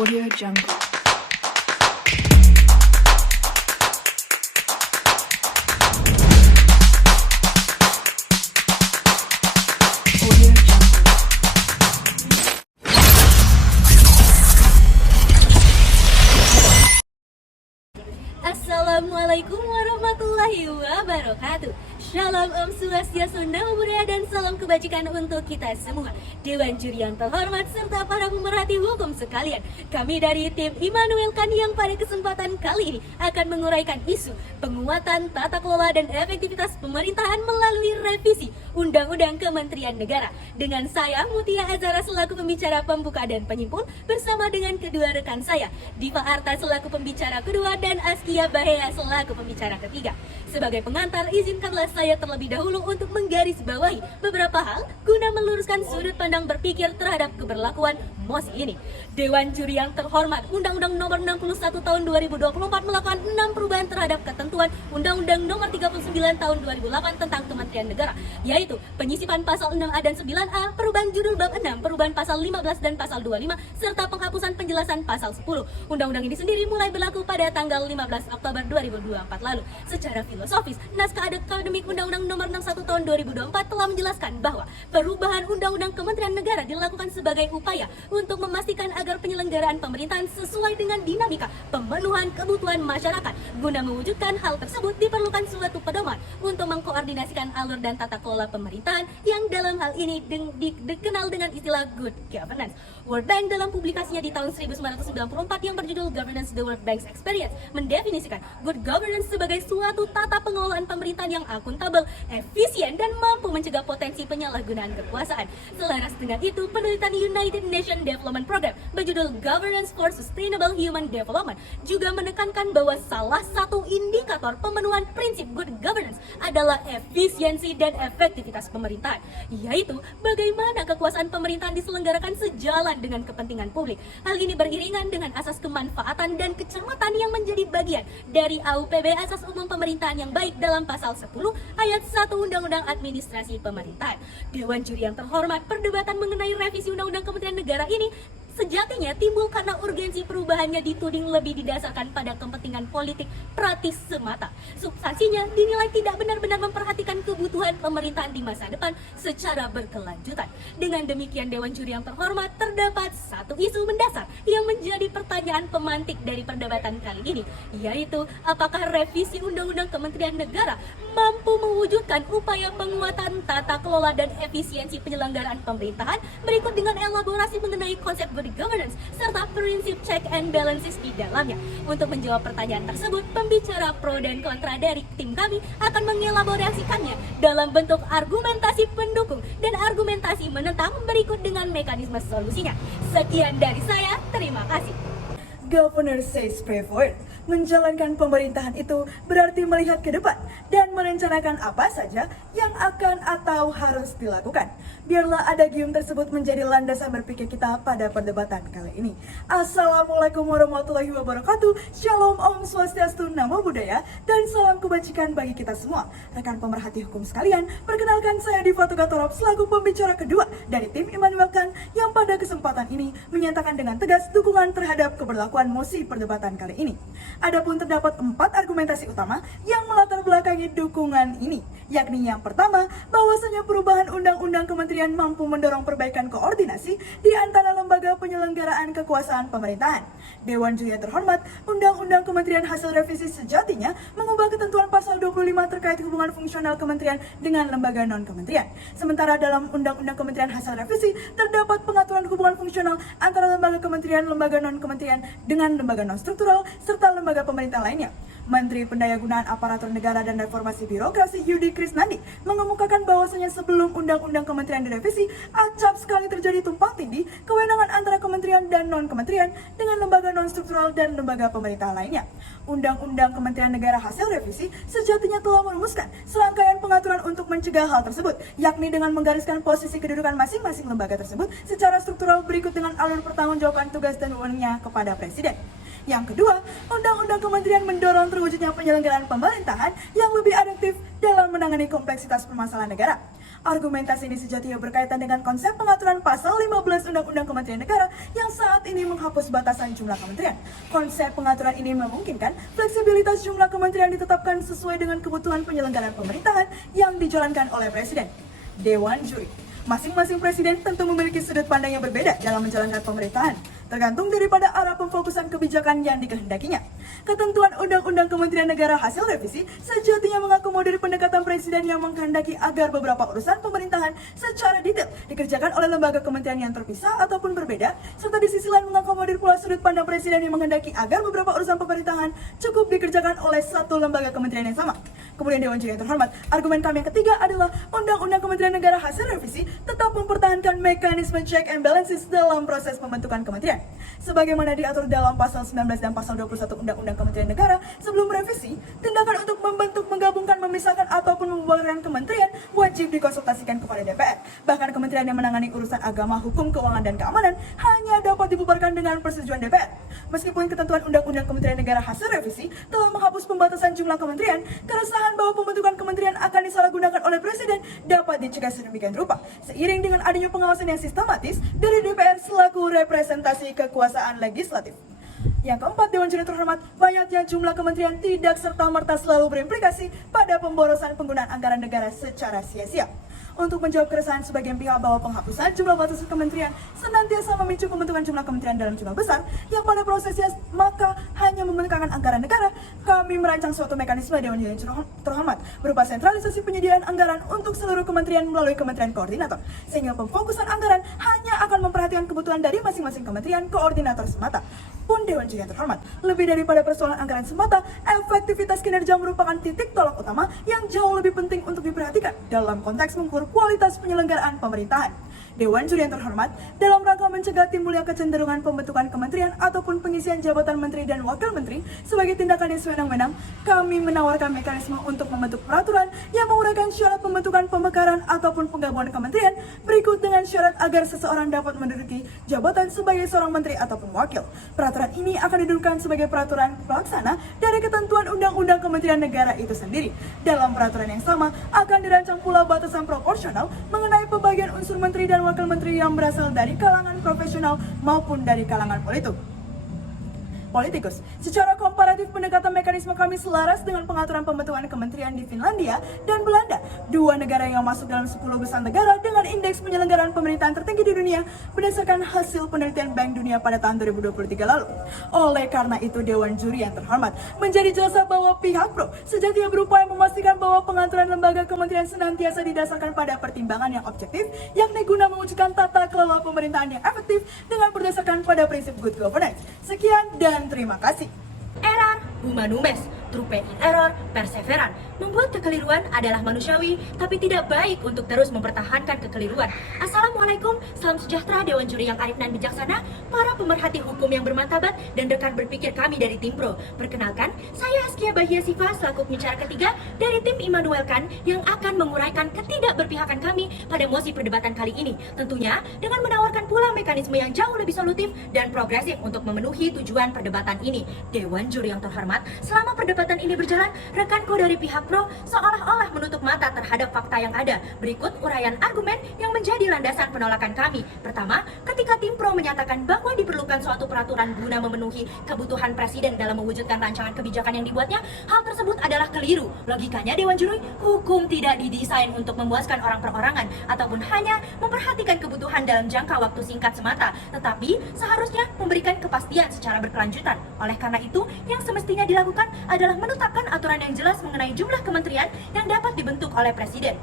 Audio Jungle. Audio Jungle. Assalamualaikum warahmatullahi wabarakatuh. Shalom Om Swastiastu, Namo Buddhaya, dan salam kebajikan untuk kita semua. Dewan juri yang terhormat serta para pemerhati hukum sekalian, kami dari tim Immanuel Khan yang pada kesempatan kali ini akan menguraikan isu penguatan tata kelola dan efektivitas pemerintahan melalui revisi Undang-Undang Kementerian Negara. Dengan saya Mutia Azara selaku pembicara pembuka dan penyimpul, bersama dengan kedua rekan saya, Diva Arta selaku pembicara kedua dan Askia Bahea selaku pembicara ketiga. Sebagai pengantar, izinkanlah saya terlebih dahulu untuk menggarisbawahi beberapa hal guna meluruskan sudut pandang berpikir terhadap keberlakuan MOS ini. Dewan juri yang terhormat, Undang-Undang Nomor 61 Tahun 2024 melakukan 6 perubahan terhadap ketentuan Undang-Undang Nomor 39 Tahun 2008 tentang Kementerian Negara, yaitu penyisipan pasal 6A dan 9A, perubahan judul bab 6, perubahan pasal 15 dan pasal 25, serta penghapusan penjelasan pasal 10. Undang-undang ini sendiri mulai berlaku pada tanggal 15 Oktober 2024 lalu. Secara filosofis, naskah akademik Undang-Undang Nomor 61 Tahun 2024 telah menjelaskan bahwa perubahan Undang-Undang Kementerian Negara dilakukan sebagai upaya untuk memastikan agar penyelenggaraan pemerintahan sesuai dengan dinamika pemenuhan kebutuhan masyarakat. Guna mewujudkan hal tersebut diperlukan suatu pedoman untuk mengkoordinasikan alur dan tata kelola pemerintahan yang dalam hal ini dikenal dengan istilah good governance. World Bank dalam publikasinya di tahun 1994 yang berjudul Governance the World Bank's Experience mendefinisikan good governance sebagai suatu tata pengelolaan pemerintahan yang akuntabel, efisien, dan mampu mencegah potensi penyalahgunaan kekuasaan. Selaras dengan itu, penelitian United Nations Development Program berjudul Governance for Sustainable Human Development juga menekankan bahwa salah satu indikator pemenuhan prinsip good governance adalah efisiensi dan efektivitas pemerintahan, yaitu bagaimana kekuasaan pemerintahan diselenggarakan sejalan dengan kepentingan publik. Hal ini beriringan dengan asas kemanfaatan dan kecermatan yang menjadi bagian dari AUPB Asas Umum Pemerintahan yang baik dalam pasal 10 ayat 1 Undang-Undang Administrasi Pemerintahan. Dewan juri yang terhormat, perdebatan mengenai revisi Undang-Undang Kementerian Negara ini sejatinya timbul karena urgensi perubahannya dituding lebih didasarkan pada kepentingan politik praktis semata. Substansinya dinilai tidak benar-benar memperhatikan kebutuhan pemerintahan di masa depan secara berkelanjutan. Dengan demikian, Dewan juri yang terhormat, terdapat satu isu mendasar yang menjadi pertanyaan pemantik dari perdebatan kali ini, yaitu apakah revisi Undang-Undang Kementerian Negara mampu mewujudkan upaya penguatan tata kelola dan efisiensi penyelenggaraan pemerintahan berikut dengan elaborasi mengenai konsep good governance serta prinsip check and balances di dalamnya. Untuk menjawab pertanyaan tersebut, pembicara pro dan kontra dari tim kami akan mengelaborasikannya dalam bentuk argumentasi pendukung dan argumentasi menentang berikut dengan mekanisme solusinya. Sekian dari saya, terima kasih. Governor says pay forward. Menjalankan pemerintahan itu berarti melihat ke depan dan merencanakan apa saja yang akan atau harus dilakukan. Biarlah adagium tersebut menjadi landasan berpikir kita pada perdebatan kali ini. Assalamualaikum warahmatullahi wabarakatuh. Shalom Om Swastiastu, Namo Buddhaya, dan salam kebajikan bagi kita semua. Rekan pemerhati hukum sekalian, perkenalkan saya Diva Tugatorop selaku pembicara kedua dari tim Immanuel Khan yang pada kesempatan ini menyatakan dengan tegas dukungan terhadap keberlakuan mosi perdebatan kali ini. Adapun terdapat 4 argumentasi utama yang melatar belakangi dukungan ini, yakni yang pertama, bahwasanya perubahan Undang-Undang Kementerian mampu mendorong perbaikan koordinasi di antara lembaga penyelenggaraan kekuasaan pemerintahan. Dewan juri yang terhormat, Undang-Undang Kementerian hasil revisi sejatinya mengubah ketentuan pasal 25 terkait hubungan fungsional kementerian dengan lembaga non-kementerian. Sementara dalam Undang-Undang Kementerian hasil revisi terdapat pengaturan hubungan fungsional antara lembaga kementerian, lembaga non-kementerian dengan lembaga non-struktural, serta lembaga pemerintah lainnya. Menteri Pendayagunaan Aparatur Negara dan Reformasi Birokrasi Yudi Krisnandi mengemukakan bahwasanya sebelum Undang-Undang Kementerian direvisi, acap sekali terjadi tumpang tindih kewenangan antara kementerian dan non-kementerian dengan lembaga non-struktural dan lembaga pemerintah lainnya. Undang-Undang Kementerian Negara hasil revisi sejatinya telah merumuskan serangkaian pengaturan untuk mencegah hal tersebut, yakni dengan menggariskan posisi kedudukan masing-masing lembaga tersebut secara struktural berikut dengan alur pertanggungjawaban tugas dan wewenangnya kepada Presiden. Yang kedua, Undang-Undang Kementerian mendorong terwujudnya penyelenggaraan pemerintahan yang lebih adaptif dalam menangani kompleksitas permasalahan negara. Argumentasi ini sejatinya berkaitan dengan konsep pengaturan pasal 15 Undang-Undang Kementerian Negara yang saat ini menghapus batasan jumlah kementerian. Konsep pengaturan ini memungkinkan fleksibilitas jumlah kementerian ditetapkan sesuai dengan kebutuhan penyelenggaraan pemerintahan yang dijalankan oleh Presiden. Dewan Juri. Masing-masing presiden tentu memiliki sudut pandang yang berbeda dalam menjalankan pemerintahan, tergantung daripada arah pemfokusan kebijakan yang dikehendakinya. Ketentuan Undang-Undang Kementerian Negara hasil revisi sejatinya mengakomodir pendekatan presiden yang menghendaki agar beberapa urusan pemerintahan secara detail dikerjakan oleh lembaga kementerian yang terpisah ataupun berbeda, serta di sisi lain mengakomodir pula sudut pandang presiden yang menghendaki agar beberapa urusan pemerintahan cukup dikerjakan oleh satu lembaga kementerian yang sama. Kemudian Dewan Juri yang terhormat, argumen kami yang ketiga adalah Undang-Undang Kementerian Negara hasil revisi tetap mempertahankan mekanisme check and balances dalam proses pembentukan kementerian. Sebagaimana diatur dalam pasal 19 dan pasal 21 Undang-Undang Kementerian Negara, sebelum revisi, tindakan untuk membentuk, menggabungkan, memisahkan, ataupun membubarkan kementerian wajib dikonsultasikan kepada DPR. Bahkan kementerian yang menangani urusan agama, hukum, keuangan, dan keamanan hanya dapat dibubarkan dengan persetujuan DPR. Meskipun ketentuan Undang-Undang Kementerian Negara hasil revisi telah menghapus pembatasan jumlah kementerian, keresahan bahwa pembentukan kementerian akan disalahgunakan oleh Presiden dapat dicegah sedemikian rupa, seiring dengan adanya pengawasan yang sistematis dari DPR selaku representasi kekuasaan legislatif. Yang keempat, Dewan Juri terhormat, banyaknya jumlah kementerian tidak serta-merta selalu berimplikasi pada pemborosan penggunaan anggaran negara secara sia-sia. Untuk menjawab keresahan sebagian pihak bahwa penghapusan jumlah batasan kementerian senantiasa memicu pembentukan jumlah kementerian dalam jumlah besar yang pada prosesnya maka hanya membengkakkan anggaran negara, kami merancang suatu mekanisme Dewan Juri terhormat berupa sentralisasi penyediaan anggaran untuk seluruh kementerian melalui kementerian koordinator, sehingga pemfokusan anggaran hanya akan memperhatikan kebutuhan dari masing-masing kementerian koordinator semata. Pun Dewan Juri yang terhormat, lebih daripada persoalan anggaran semata, efektivitas kinerja merupakan titik tolak utama yang jauh lebih penting untuk diperhatikan dalam konteks mengukur kualitas penyelenggaraan pemerintahan. Dewan Juri yang terhormat, dalam rangka mencegah timbulnya kecenderungan pembentukan kementerian ataupun pengisian jabatan menteri dan wakil menteri sebagai tindakan yang sewenang-wenang, kami menawarkan mekanisme untuk membentuk peraturan yang menguraikan syarat pembentukan pemekaran ataupun penggabungan kementerian berikut dengan syarat agar seseorang dapat menduduki jabatan sebagai seorang menteri ataupun wakil. Peraturan ini akan didudukkan sebagai peraturan pelaksana dari ketentuan Undang-Undang Kementerian Negara itu sendiri. Dalam peraturan yang sama akan dirancang pula batasan proporsional mengenai pembagian unsur menteri dan wakil menteri yang berasal dari kalangan profesional maupun dari kalangan politikus. Secara komparatif, pendekatan mekanisme kami selaras dengan pengaturan pembentukan kementerian di Finlandia dan Belanda, dua negara yang masuk dalam 10 besar negara dengan indeks penyelenggaraan pemerintahan tertinggi di dunia berdasarkan hasil penelitian Bank Dunia pada tahun 2023 lalu. Oleh karena itu, Dewan Juri yang terhormat, menjadi jelas bahwa pihak pro sejatinya berupaya memastikan bahwa pengaturan lembaga kementerian senantiasa didasarkan pada pertimbangan yang objektif, yakni guna mewujudkan tata kelola pemerintahan yang efektif dengan berdasarkan pada prinsip good governance. Sekian dan terima kasih. Error humanum est, trupe in error perseveran. Membuat kekeliruan adalah manusiawi, tapi tidak baik untuk terus mempertahankan kekeliruan. Assalamualaikum, salam sejahtera Dewan Juri yang arif dan bijaksana, para pemerhati hukum yang bermartabat, dan rekan berpikir kami dari tim Pro. Perkenalkan, saya Askia Bahia Siva selaku pembicara ketiga dari tim Immanuel Kant yang akan menguraikan ketidakberpihakan kami pada mosi perdebatan kali ini. Tentunya dengan menawarkan pula mekanisme yang jauh lebih solutif dan progresif untuk memenuhi tujuan perdebatan ini. Dewan Juri yang terhormat, selama perdebatan ini berjalan, rekanku dari pihak Pro seolah-olah menutup mata terhadap fakta yang ada. Berikut uraian argumen yang menjadi landasan penolakan kami. Pertama, ketika tim Pro menyatakan bahwa diperlukan suatu peraturan guna memenuhi kebutuhan Presiden dalam mewujudkan rancangan kebijakan yang dibuatnya, hal tersebut adalah keliru. Logikanya Dewan Juri, hukum tidak didesain untuk memuaskan orang perorangan ataupun hanya memperhatikan kebutuhan dalam jangka waktu singkat semata, tetapi seharusnya memberikan kepastian secara berkelanjutan. Oleh karena itu, yang semestinya dilakukan adalah menetapkan aturan yang jelas mengenai jumlah kementerian yang dapat dibentuk oleh Presiden.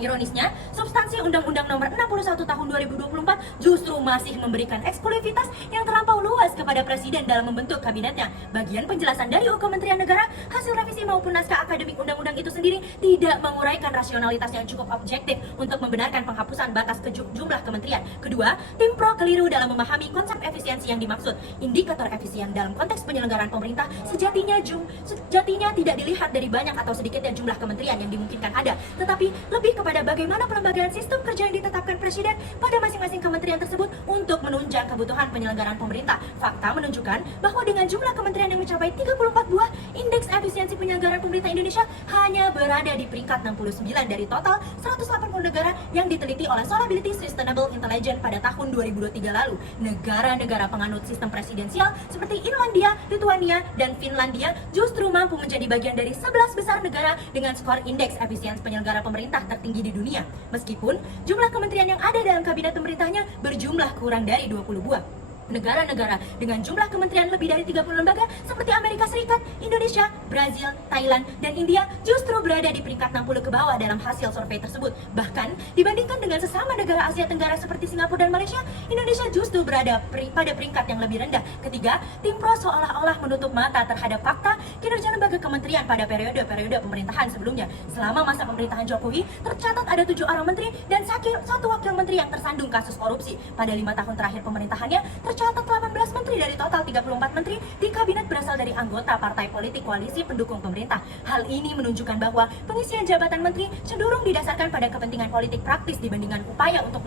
Ironisnya, substansi Undang-Undang Nomor 61 Tahun 2024 justru masih memberikan eksklusivitas yang terlampau luas kepada Presiden dalam membentuk kabinetnya. Bagian penjelasan dari Kementerian Negara, hasil revisi maupun naskah akademik undang-undang itu sendiri tidak menguraikan rasionalitas yang cukup objektif untuk membenarkan penghapusan batas jumlah kementerian. Kedua, tim Pro keliru dalam memahami konsep efisiensi yang dimaksud. Indikator efisien dalam konteks penyelenggaraan pemerintah sejatinya tidak dilihat dari banyak atau sedikitnya jumlah kementerian yang dimungkinkan ada, tetapi lebih kepada pada bagaimana pelembagaan sistem kerja yang ditetapkan Presiden pada masing-masing kementerian tersebut untuk menunjang kebutuhan penyelenggaraan pemerintah. Fakta menunjukkan bahwa dengan jumlah kementerian yang mencapai 34 buah, indeks efisiensi penyelenggaraan pemerintah Indonesia hanya berada di peringkat 69 dari total 180 negara yang diteliti oleh Solability Sustainable Intelligence pada tahun 2023 lalu. Negara-negara penganut sistem presidensial seperti Irlandia, Lituania, dan Finlandia justru mampu menjadi bagian dari 11 besar negara dengan skor indeks efisiensi penyelenggara pemerintah tertinggi di dunia. Meskipun jumlah kementerian yang ada dalam kabinet pemerintahnya berjumlah kurang dari 20 buah. Negara-negara dengan jumlah kementerian lebih dari 30 lembaga seperti Amerika Serikat, Indonesia, Brazil, Thailand, dan India justru berada di peringkat 60 ke bawah dalam hasil survei tersebut. Bahkan dibandingkan dengan sesama negara Asia Tenggara seperti Singapura dan Malaysia, Indonesia justru berada pada peringkat yang lebih rendah. Ketiga, tim pro seolah-olah menutup mata terhadap fakta kinerja lembaga kementerian pada periode-periode pemerintahan sebelumnya. Selama masa pemerintahan Jokowi, tercatat ada 7 orang menteri dan 1 wakil menteri yang tersandung kasus korupsi. Pada 5 tahun terakhir pemerintahannya, tercatat 18 menteri dari total 34 menteri di kabinet berasal dari anggota partai politik koalisi pendukung pemerintah. Hal ini menunjukkan bahwa pengisian jabatan menteri cenderung didasarkan pada kepentingan politik praktis dibandingkan upaya untuk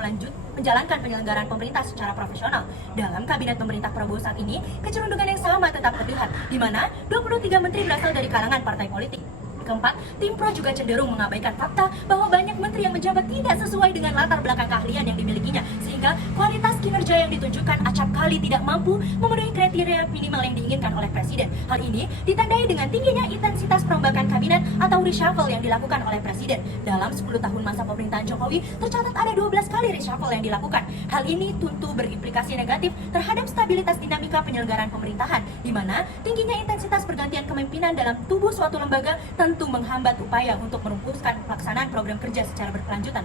menjalankan penyelenggaraan pemerintah secara profesional. Dalam kabinet pemerintah Prabowo saat ini, kecenderungan yang sama tetap terlihat, di mana 23 menteri berasal dari kalangan partai politik. Keempat, tim pro juga cenderung mengabaikan fakta bahwa banyak menteri yang menjabat tidak sesuai dengan latar belakang keahlian yang dimilikinya, sehingga kualitas kinerja yang ditunjukkan acap kali tidak mampu memenuhi kriteria minimal yang diinginkan oleh Presiden. Hal ini ditandai dengan tingginya intensitas perombakan kabinet atau reshuffle yang dilakukan oleh Presiden. Dalam 10 tahun masa pemerintahan Jokowi, tercatat ada 12 kali reshuffle yang dilakukan. Hal ini tentu berimplikasi negatif terhadap stabilitas dinamika penyelenggaraan pemerintahan, di mana tingginya intensitas pergantian kepemimpinan dalam tubuh suatu lembaga tentu menghambat upaya untuk merumuskan pelaksanaan program kerja secara berkelanjutan.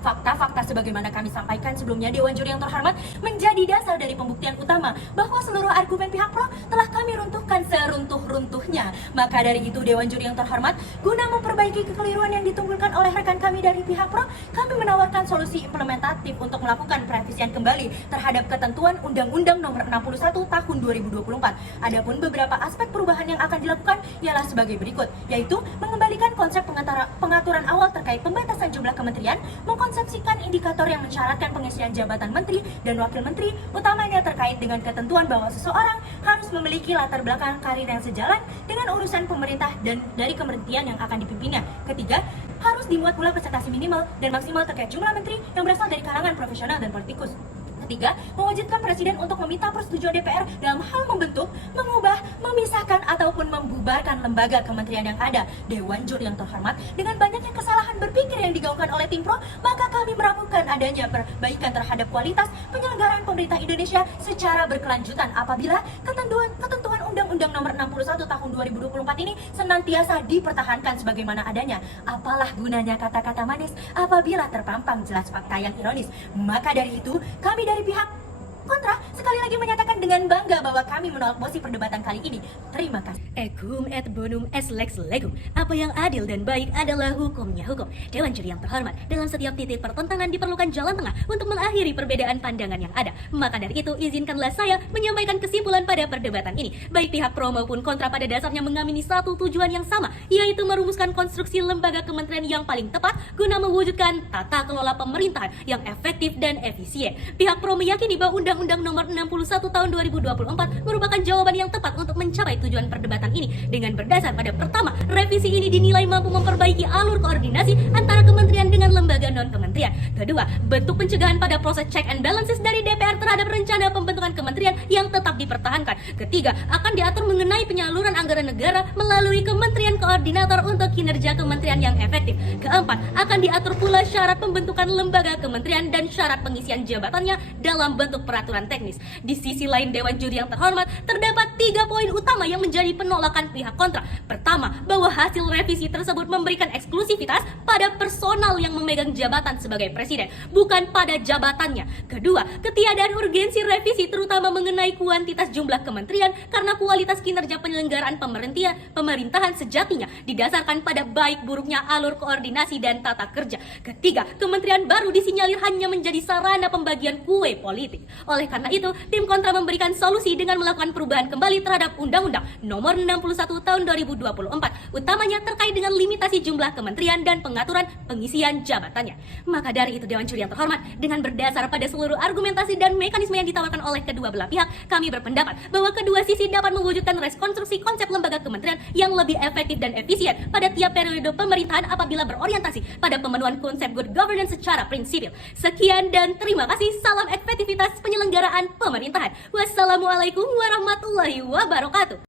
Fakta-fakta sebagaimana kami sampaikan sebelumnya, Dewan Juri yang terhormat, menjadi dasar dari pembuktian utama bahwa seluruh argumen pihak pro telah kami runtuhkan seruntuh-runtuhnya. Maka dari itu, Dewan Juri yang terhormat, guna memperbaiki kekeliruan yang ditunggulkan oleh rekan kami dari pihak pro, kami menawarkan solusi implementatif untuk melakukan perevisian kembali terhadap ketentuan Undang-Undang Nomor 61 Tahun 2024. Adapun beberapa aspek perubahan yang akan dilakukan ialah sebagai berikut, yaitu mengembalikan konsep pengaturan awal terkait pembatasan jumlah kementerian, mengkonsepsikan indikator yang mensyaratkan pengisian jabatan menteri dan wakil menteri, utamanya terkait dengan ketentuan bahwa seseorang harus memiliki latar belakang karir yang sejalan dengan urusan pemerintah dan dari kementerian yang akan dipimpinnya. Ketiga, harus dimuat pula presentasi minimal dan maksimal terkait jumlah menteri yang berasal dari kalangan profesional dan politikus. Ketiga, mewajibkan Presiden untuk meminta persetujuan DPR dalam hal membentuk, mengubah, memisahkan, ataupun membubarkan lembaga kementerian yang ada. Dewan Juri yang terhormat, dengan banyaknya kesalahan berpikir yang digaungkan oleh tim pro, maka kami meragukan adanya perbaikan terhadap kualitas penyelenggaraan pemerintah Indonesia secara berkelanjutan apabila ketentuan Undang-Undang Nomor 61 Tahun 2024 ini senantiasa dipertahankan sebagaimana adanya. Apalah gunanya kata-kata manis apabila terpampang jelas fakta yang ironis. Maka dari itu, kami dari pihak kontra sekali lagi menyatakan dengan bangga bahwa kami menolak mosi perdebatan kali ini. Terima kasih. Ekum et bonum es lex legum. Apa yang adil dan baik adalah hukumnya hukum. Dewan Juri yang terhormat, dalam setiap titik pertentangan diperlukan jalan tengah untuk mengakhiri perbedaan pandangan yang ada. Maka dari itu, izinkanlah saya menyampaikan kesimpulan pada perdebatan ini. Baik pihak pro maupun kontra pada dasarnya mengamini satu tujuan yang sama, yaitu merumuskan konstruksi lembaga kementerian yang paling tepat guna mewujudkan tata kelola pemerintahan yang efektif dan efisien. Pihak pro meyakini bahwa Undang-Undang Nomor 61 Tahun 2024 merupakan jawaban yang tepat untuk mencapai tujuan perdebatan ini dengan berdasar pada pertama, revisi ini dinilai mampu memperbaiki alur koordinasi antara kementerian dengan lembaga non-kementerian. Kedua, bentuk pencegahan pada proses check and balances dari DPR terhadap rencana pembentukan kementerian yang tetap dipertahankan. Ketiga, akan diatur mengenai penyaluran anggaran negara melalui kementerian koordinator untuk kinerja kementerian yang efektif. Keempat, akan diatur pula syarat pembentukan lembaga kementerian dan syarat pengisian jabatannya dalam bentuk peraturan teknis. Di sisi lain, Dewan Juri yang terhormat, terdapat 3 poin utama yang menjadi penolakan pihak kontra. Pertama, bahwa hasil revisi tersebut memberikan eksklusivitas pada personal yang memegang jabatan sebagai presiden, bukan pada jabatannya. Kedua, ketiadaan urgensi revisi terutama mengenai kuantitas jumlah kementerian karena kualitas kinerja penyelenggaraan pemerintahan sejatinya didasarkan pada baik buruknya alur koordinasi dan tata kerja. Ketiga, kementerian baru disinyalir hanya menjadi sarana pembagian kue politik. Oleh karena itu, tim kontra memberikan solusi dengan melakukan perubahan kembali terhadap Undang-Undang Nomor 61 Tahun 2024, utamanya terkait dengan limitasi jumlah kementerian dan pengaturan pengisian jabatannya. Maka dari itu Dewan Juri yang terhormat, dengan berdasar pada seluruh argumentasi dan mekanisme yang ditawarkan oleh kedua belah pihak, kami berpendapat bahwa kedua sisi dapat mewujudkan rekonstruksi konsep lembaga kementerian yang lebih efektif dan efisien pada tiap periode pemerintahan apabila berorientasi pada pemenuhan konsep good governance secara prinsipil. Sekian dan terima kasih. Salam efektivitas penyelenggaraan pemerintahan. Wassalamualaikum warahmatullahi wabarakatuh.